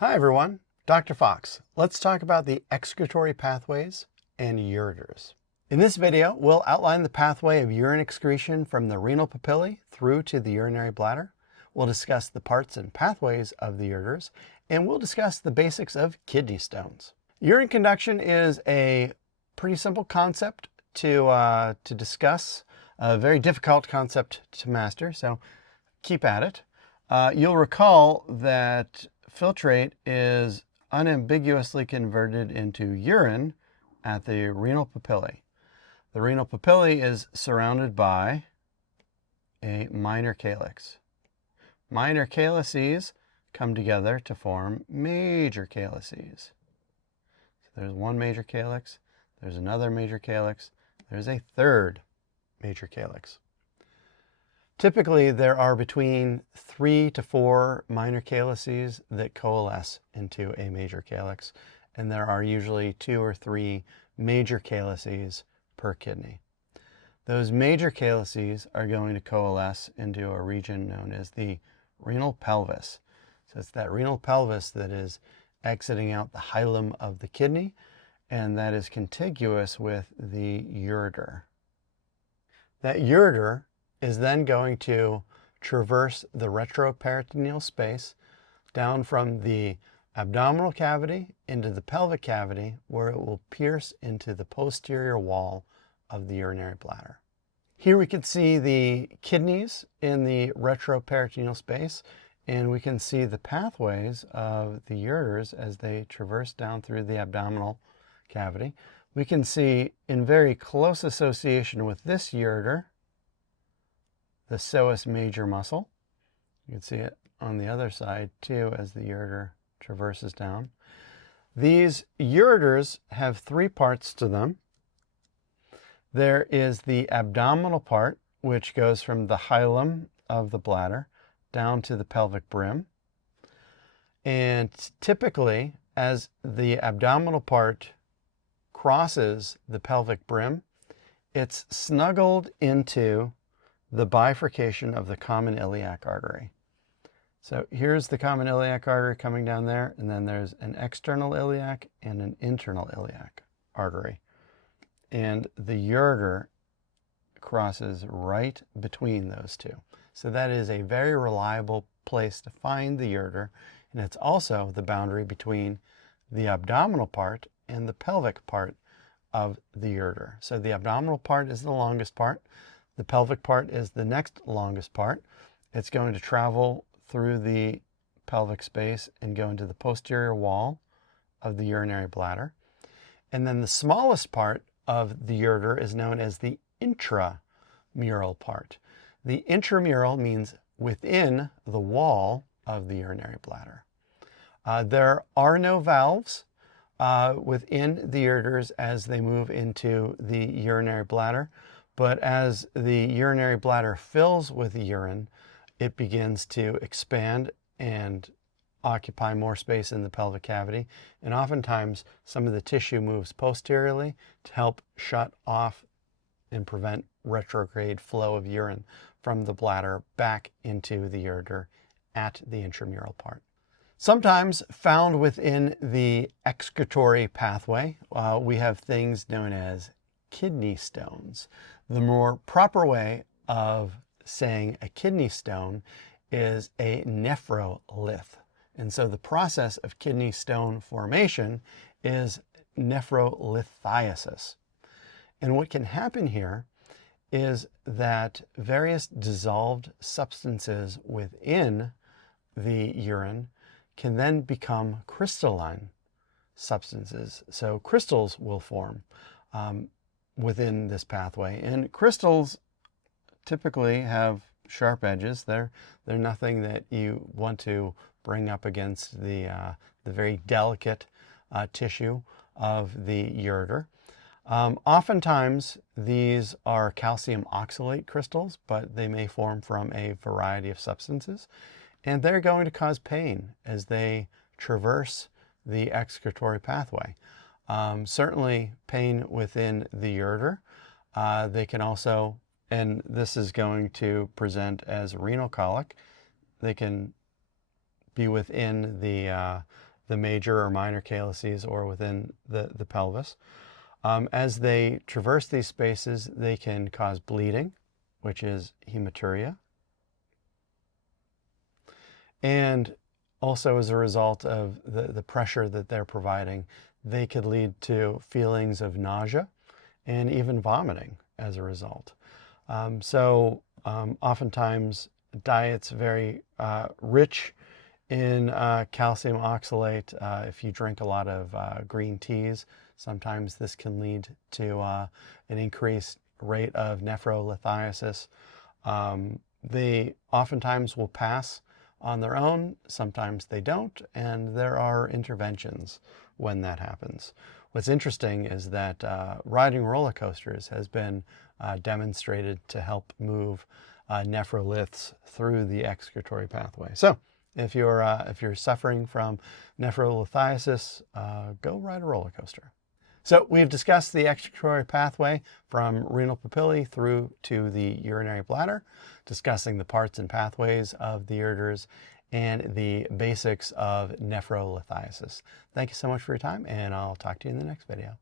Hi everyone, Dr. Fox. Let's talk about the excretory pathways and ureters. In this video, we'll outline the pathway of urine excretion from the renal papillae through to the urinary bladder. We'll discuss the parts and pathways of the ureters, and we'll discuss the basics of kidney stones. Urine conduction is a pretty simple concept to discuss, a very difficult concept to master, so keep at it. You'll recall that filtrate is unambiguously converted into urine at the renal papillae. The renal papillae is surrounded by a minor calyx. Minor calyces come together to form major calyces. So there's one major calyx, there's another major calyx, there's a third major calyx. Typically, there are between 3 to 4 minor calyces that coalesce into a major calyx, and there are usually 2 or 3 major calyces per kidney. Those major calyces are going to coalesce into a region known as the renal pelvis. So it's that renal pelvis that is exiting out the hilum of the kidney, and that is contiguous with the ureter. That ureter is then going to traverse the retroperitoneal space down from the abdominal cavity into the pelvic cavity, where it will pierce into the posterior wall of the urinary bladder. Here we can see the kidneys in the retroperitoneal space, and we can see the pathways of the ureters as they traverse down through the abdominal cavity. We can see in very close association with this ureter the psoas major muscle. You can see it on the other side too as the ureter traverses down. These ureters have 3 parts to them. There is the abdominal part, which goes from the hilum of the bladder down to the pelvic brim. And typically, as the abdominal part crosses the pelvic brim, it's snuggled into the bifurcation of the common iliac artery. So here's the common iliac artery coming down there, and then there's an external iliac and an internal iliac artery. And the ureter crosses right between those two. So that is a very reliable place to find the ureter, and it's also the boundary between the abdominal part and the pelvic part of the ureter. So the abdominal part is the longest part. The pelvic part is the next longest part. It's going to travel through the pelvic space and go into the posterior wall of the urinary bladder. And then the smallest part of the ureter is known as the intramural part. The intramural means within the wall of the urinary bladder. There are no valves within the ureters as they move into the urinary bladder. But as the urinary bladder fills with urine, it begins to expand and occupy more space in the pelvic cavity. And oftentimes, some of the tissue moves posteriorly to help shut off and prevent retrograde flow of urine from the bladder back into the ureter at the intramural part. Sometimes found within the excretory pathway, we have things known as kidney stones. The more proper way of saying a kidney stone is a nephrolith. And so the process of kidney stone formation is nephrolithiasis. And what can happen here is that various dissolved substances within the urine can then become crystalline substances. So crystals will form within this pathway, and crystals typically have sharp edges. They're nothing that you want to bring up against the very delicate tissue of the ureter. Oftentimes these are calcium oxalate crystals, but they may form from a variety of substances, and they're going to cause pain as they traverse the excretory pathway. Certainly pain within the ureter. They can also, and this is going to present as renal colic, they can be within the the major or minor calyces or within the pelvis. As they traverse these spaces, they can cause bleeding, which is hematuria. And also as a result of the pressure that they're providing, they could lead to feelings of nausea and even vomiting as a result. Oftentimes diets very rich in calcium oxalate. If you drink a lot of green teas, sometimes this can lead to an increased rate of nephrolithiasis. They oftentimes will pass on their own, sometimes they don't, and there are interventions when that happens. What's interesting is that riding roller coasters has been demonstrated to help move nephroliths through the excretory pathway. So if you're suffering from nephrolithiasis, go ride a roller coaster. So we've discussed the excretory pathway from renal papillae through to the urinary bladder, discussing the parts and pathways of the ureters and the basics of nephrolithiasis. Thank you so much for your time, and I'll talk to you in the next video.